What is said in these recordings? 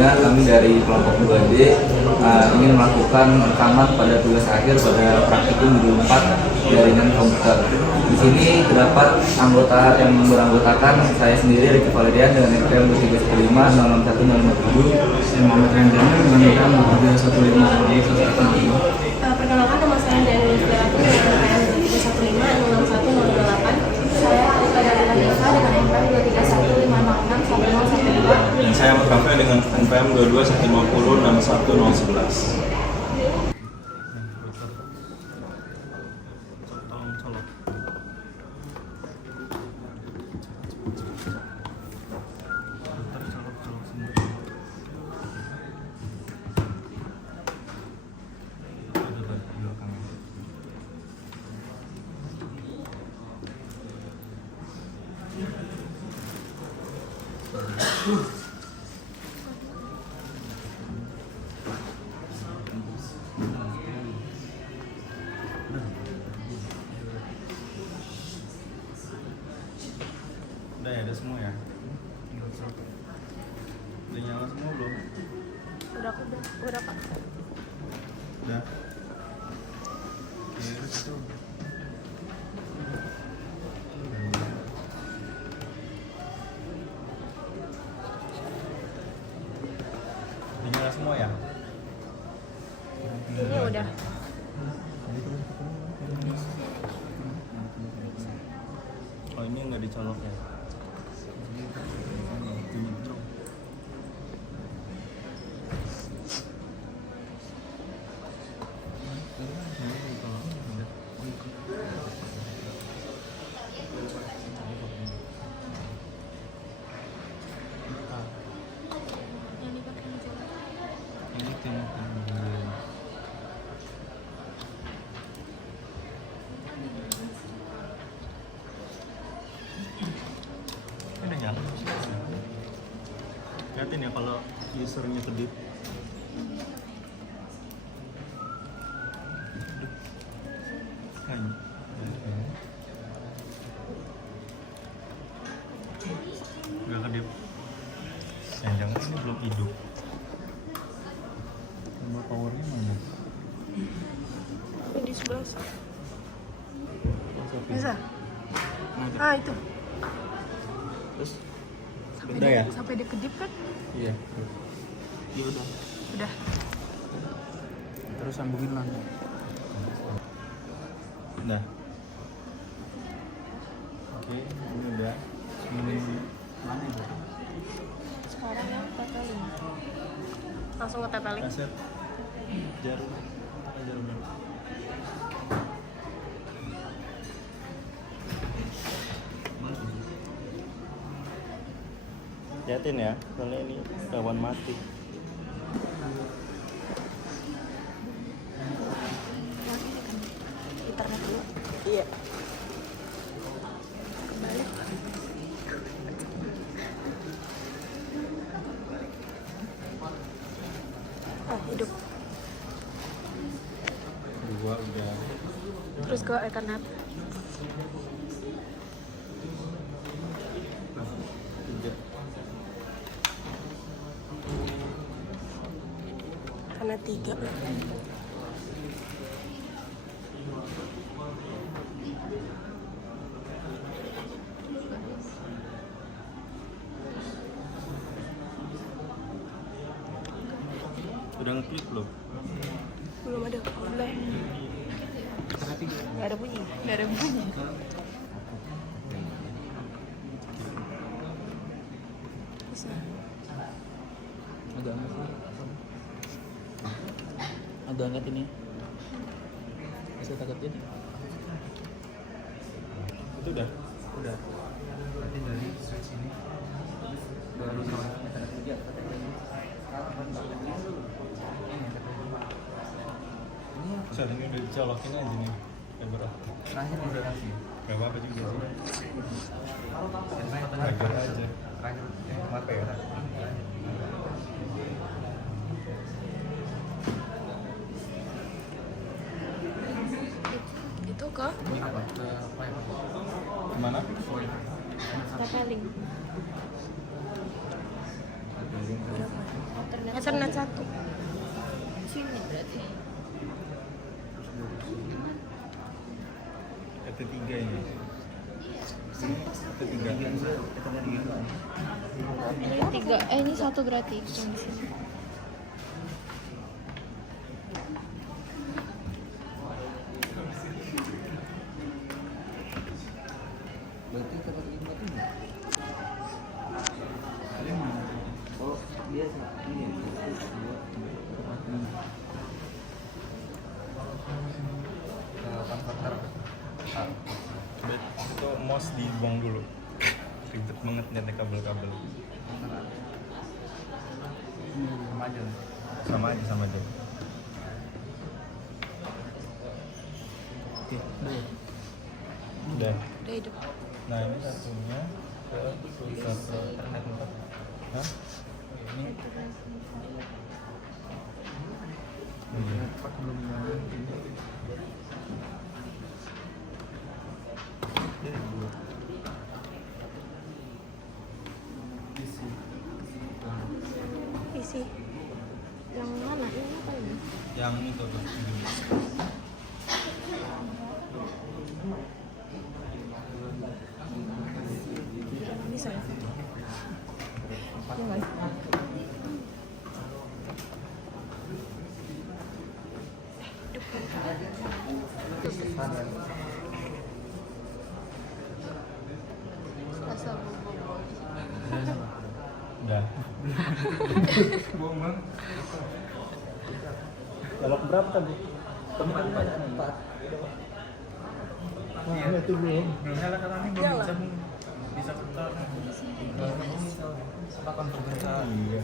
sebelumnya kami dari kelompok 2D ingin melakukan rekaman pada tugas akhir pada praktikum modul 4 jaringan komputer. Di sini terdapat anggota yang beranggotakan saya sendiri Ricky Valerian dengan NPM 2315 061 057 dan Muhammad Rendana dengan NPM 2315 011. Perkenalkan, nama saya Daniel Inspiratu dengan NPM 2315 061 008. Saya Alika Daniela dengan NPM 231506 101. Dan saya Ahmad Rafael dengan NPM 22150 61011. Udah ya, ada semua ya? Udah nyala semua belum? Udah Pak. Udah. Oke, itu. Udah nyala semua ya? Ini udah. Oh, ini nggak dicolok ya? Udah nyala. Lihatin ya kalau usernya kedip. Nggak kedip. Jangan ini belum hidup. Nomor powernya mana? Di sebelah. Bisa? Ah, itu. Terus? Sampai Udah ya? Sampai dia kedip kan? Iya. Iya udah. Udah. Terus sambungin lagi. Udah. Oke, ini udah. Ini mana itu? Sekarang yang teteling. Langsung ke teteling. Kaset. Jarum. Jarum dulu. Lihatin ya, soalnya ini rawan mati. Internet dulu. Iya. Kembali. Hidup. Dua udah. Terus ke Ethernet. Tiga. Karena 3. Udah ngeklik belum? Belum ada. Belum. Nggak ada bunyi. Nggak ada bunyi. Bisa. Agak angkat sih. Agak angkat ini. Bisa takut ini. Itu udah. Udah. Berarti dari switch ini baru sama Ethernet 3. Saat ini udah dicolokin aja nih. Fiber optik. Terakhir udah kasih. Gak apa-apa juga sih. Agar aja. Terakhir mati ya. Itu ke Ini apa? Ke fiber. Kemana? teteling. Berapa? Ethernet 1. Sini berarti. Ketiga ini. Ketiga. Ini 3. Ini 1 berarti yang di sini. Berarti dapat 5 tuh nggak? Oh, dia ini ya. Konverter. Bet, itu mouse dibuang dulu. Ribet banget nyetek kabel-kabel. Sama aja. Sama aja. Oke, udah. Udah. Udah hidup. Nah ini satunya ke internet 4. Hah? Ini iya. Pak belum nyala ini. Ya, dua. Isi. Yang mana? Ini apa ini? Yang itu tuh. Bisa ya? Iya, Rasa bobo. Udah. Buang bang. Galak berapa tadi? Temukan banyak 4. Nah, itu belum. Belum nyala karena ini belum Nyala. bisa putar. Apa konverter? Iya.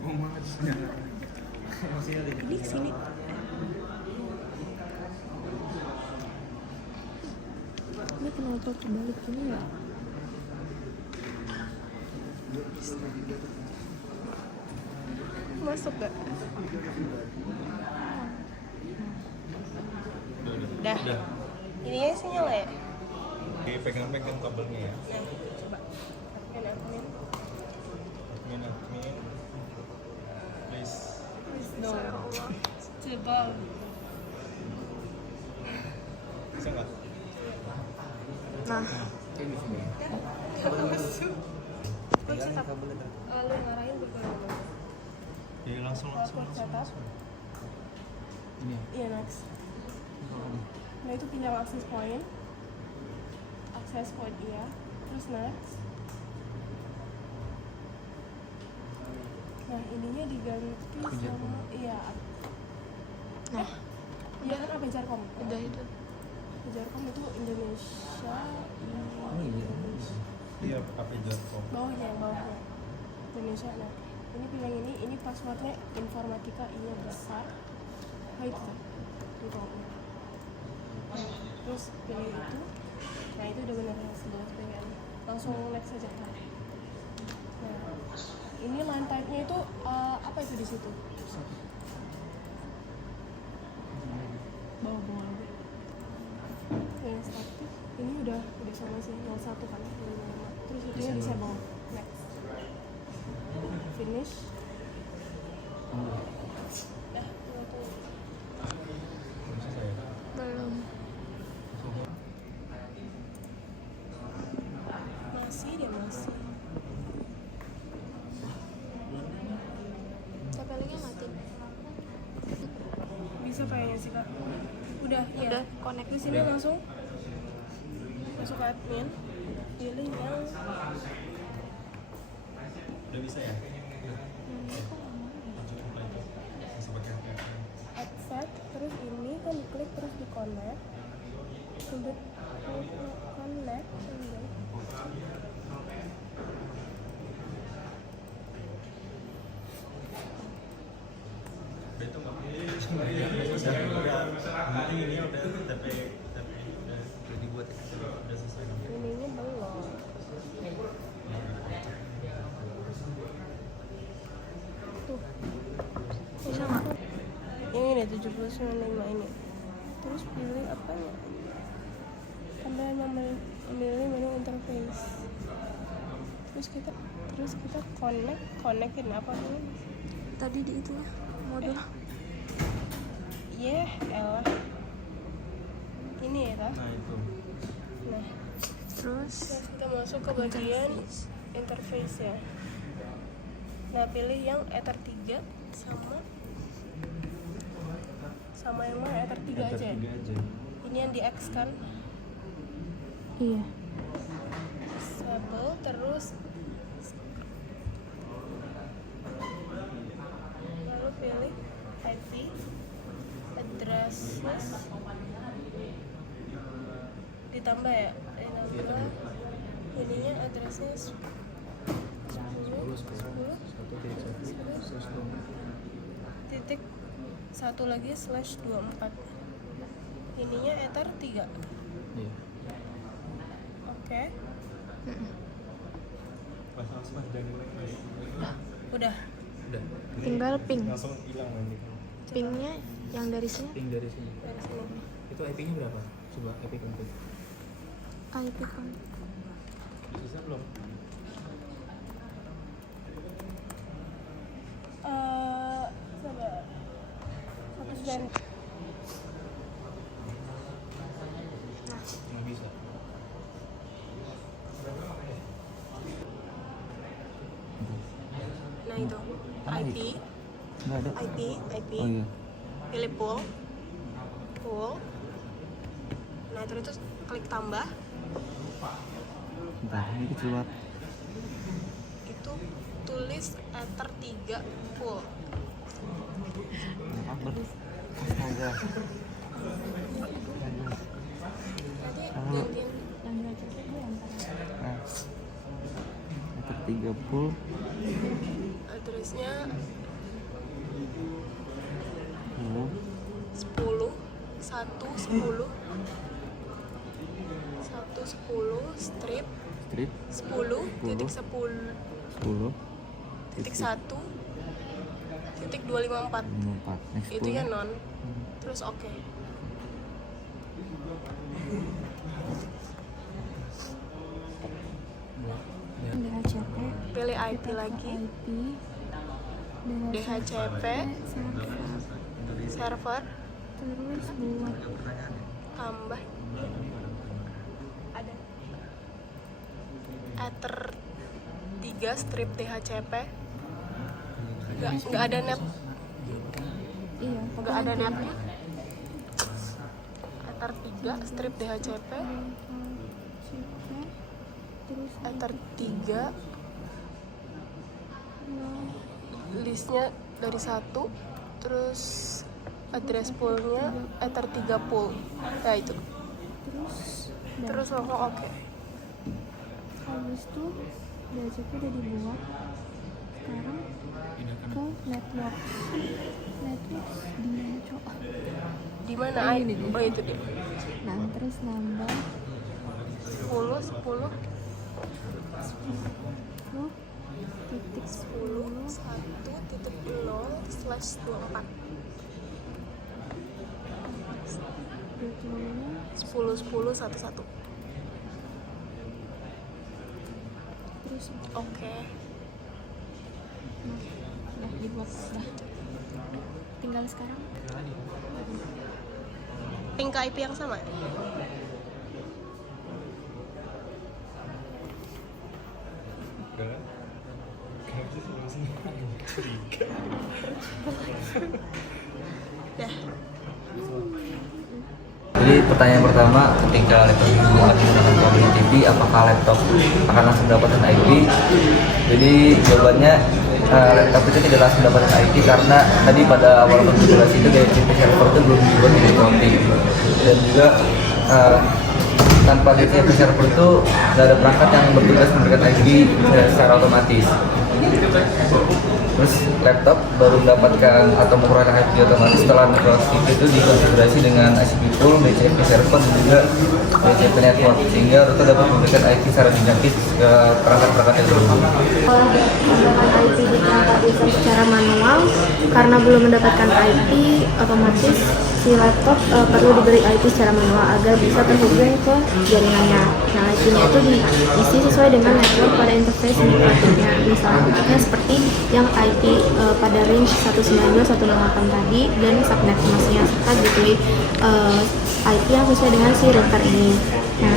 Buang banget. Masih ada. Ini kesini. Ini kenapa kebalik ini ya? Masuk gak? Udah. Udah. Ininya sih nyala ya? Oke, pegang-pegang kabelnya ya. Coba. Admin. Admin. Please. Coba. Bisa nggak? Nah. Ini sini. Quick setup. Lu ngarahin bukan? Iya langsung. Quick setup. Ini. Iya, next. Nah itu pinjam access point iya, terus next. Nah ininya diganti sama iya. Nah iya kan Abejarkom. Udah itu. Abejarkom itu Indonesia. Oh iya. Iya, pakai Jarkom. Bawahnya Indonesia. Nah ini pilih ini passwordnya informatika ini besar. Nah itu kan. Itu. Terus pilih itu. Nah itu udah benar 11 PWN. Langsung next aja kan. Nah ini line type-nya itu apa itu di situ? Bawah lagi. Yang static ini udah sama sih 01 kan. Terus itu disable. Next. Finish. Dah, tunggu. Belum. Masih. Kabelnya mati. Bisa kayaknya sih kak. Udah Connect. Di sini langsung masuk ke admin. Pilih yang Udah bisa ya? Bisa pakai adset. Terus ini kan diklik terus di connect. Sudah connect. Betul nggak? Nanti ini udah tapi udah dibuat udah selesai. Ininya belum. Tuh. Bisa nggak? Yang ini 79.5 ini. Terus pilih apanya? Anda memilih menu interface. terus kita konekin apa dulu? Tadi di itu ya, modul. Elah. Ini ya kak? Nah itu. Nah, Terus terus kita masuk ke bagian interface ya. Nah, pilih yang Ether 3 sama yang mana? Ether 3 Ether aja. 3 aja. Ini yang di X kan? iya. Disable terus lalu pilih IP address ditambah ya, ditambah ininya addressnya 10 titik satu lagi /24 ininya Ether 3. Iya. Oke. Mas jangan mas. Udah. Udah. Tinggal ping. Langsung hilang nanti. Pingnya yang dari sini. Ping dari sini. Dari sini. Itu IP-nya berapa? Coba IP konfig. IP kan. Bisa belum? Coba 1 Nggak bisa. Nah itu IP Nggak ada. IP Oh iya. pilih pool. Nah terus klik tambah, Bentar, ini kecil banget. itu tulis Ether 3 pool. Apa? Astaga. Nanti Halo. gantian Nah. Meter 3 full. addressnya 10. 10 strip Strip 10 titik 10 10. titik 1 titik 254 4. Next itu ya non, terus oke. DHCP. Pilih IP lagi, IP. DHCP server Terus buat tambah ada Ether 3 strip DHCP, nggak ada net, iya. nggak ada netnya. Ether 3 strip DHCP, Terus Ether 3 listnya dari 1, terus address poolnya Ether 3 pool. Nah itu terus langsung oke. habis itu DHCP udah dibuat. Sekarang ke network di mana cok? Di mana ini oh itu deh. Nah terus nambah 10 10 lo titik 10 1.0/24 10 10 11 terus oke. udah dibuat udah. Tinggal sekarang ping ke IP yang sama. Udah kan? Kenapa sih sebelum sini? Curiga. Dah. Jadi pertanyaan pertama, ketika laptop itu menggunakan kabel TV, apakah laptop akan langsung mendapatkan IP? Jadi jawabannya laptop itu tidak langsung mendapatkan IP karena tadi pada awal konfigurasi itu DHCP server itu belum dibuat menjadi routing, dan juga tanpa DHCP server itu tidak ada perangkat yang bertugas memberikan IP secara otomatis. Terus laptop baru mendapatkan atau menggunakan IP otomatis setelah nekrotik itu dikonfigurasi dengan ICP pool, BCP server dan juga BCP network, sehingga router dapat memberikan IP secara dinamis ke perangkat-perangkat yang berbeda. Menggunakan IP di perangkat user secara manual karena belum mendapatkan IP, otomatis si laptop perlu diberi IP secara manual agar bisa terhubung ke jaringannya. Nah, IP-nya itu diisi sesuai dengan network pada interface mikrotiknya. Misalnya seperti yang IP pada range 192.168 tadi dan subnet masnya serta gateway IP yang sesuai dengan si router ini. Nah,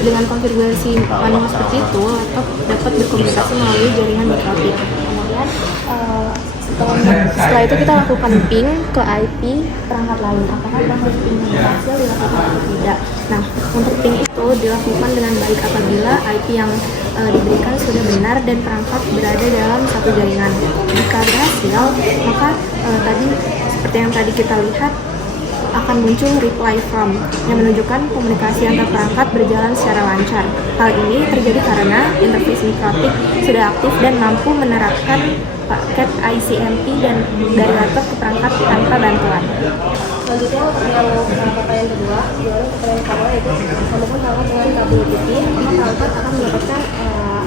dengan konfigurasi manual seperti itu, laptop dapat berkomunikasi melalui jaringan mikrotik. Kemudian setelah itu kita lakukan ping ke IP perangkat lain. Apakah proses ping berhasil dilakukan atau tidak? Nah, untuk ping itu dilakukan dengan baik apabila IP yang diberikan sudah benar dan perangkat berada dalam satu jaringan. Jika berhasil, maka seperti yang tadi kita lihat, akan muncul reply from yang menunjukkan komunikasi antar perangkat berjalan secara lancar. Hal ini terjadi karena interface mikrotik sudah aktif dan mampu menerapkan paket ICMP dan dari laptop ke perangkat tanpa bantuan. Selanjutnya untuk yang pertanyaan kedua, gimana untuk pertanyaan pertama itu sambungkan perangkat dengan kabel UTP, maka perangkat akan mendapatkan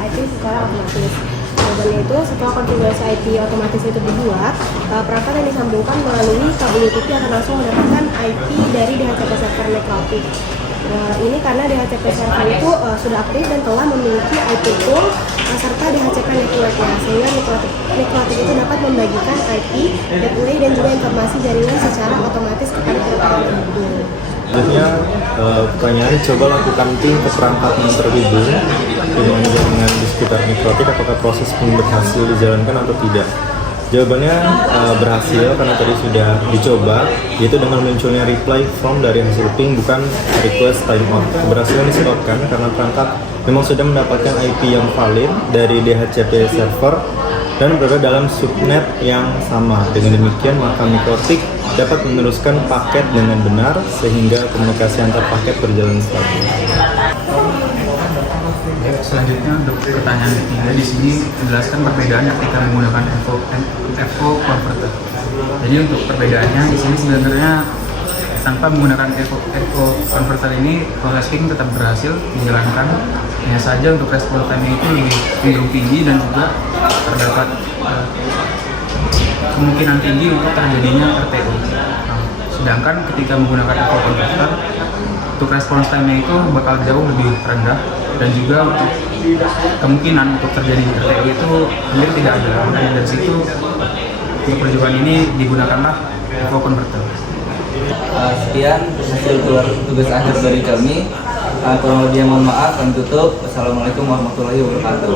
IP secara otomatis. Jawabannya itu setelah konfigurasi IP otomatis itu dibuat, perangkat yang disambungkan melalui kabel UTP akan langsung mendapatkan IP dari DHCP server mikrotik. Ini karena DHCP server itu sudah aktif dan telah memiliki IP pool serta DHCP networknya, sehingga mikrotik itu dapat membagikan IP, gateway dan juga informasi jaringan secara otomatis kepada perangkat terhubung. Selanjutnya pertanyaan, coba lakukan ping ke perangkat yang terhubung dengan jaringan di sekitar mikrotik, apakah proses ping berhasil dijalankan atau tidak? Jawabannya berhasil karena tadi sudah dicoba, yaitu dengan munculnya reply from dari hasil ping, bukan request timeout. Keberhasilan disebabkan karena perangkat memang sudah mendapatkan IP yang valid dari DHCP server dan berada dalam subnet yang sama. Dengan demikian, maka mikrotik dapat meneruskan paket dengan benar sehingga komunikasi antar paket berjalan stabil. Selanjutnya untuk pertanyaan ketiga, di sini menjelaskan perbedaan ketika menggunakan FO converter. Jadi untuk perbedaannya di sini sebenarnya tanpa menggunakan FO converter ini proses ping tetap berhasil dijalankan. Hanya saja untuk respon time itu lebih cenderung tinggi dan juga terdapat kemungkinan tinggi untuk terjadinya RTO. Sedangkan ketika menggunakan FO converter, untuk respons time-nya itu bakal jauh lebih rendah dan juga untuk kemungkinan untuk terjadi RTO itu hampir tidak ada. Makanya dari situ untuk perjuangan ini digunakanlah FO converter. Sekian hasil tugas akhir dari kami. Kurang lebihnya mohon maaf. Kami tutup. Wassalamualaikum warahmatullahi wabarakatuh.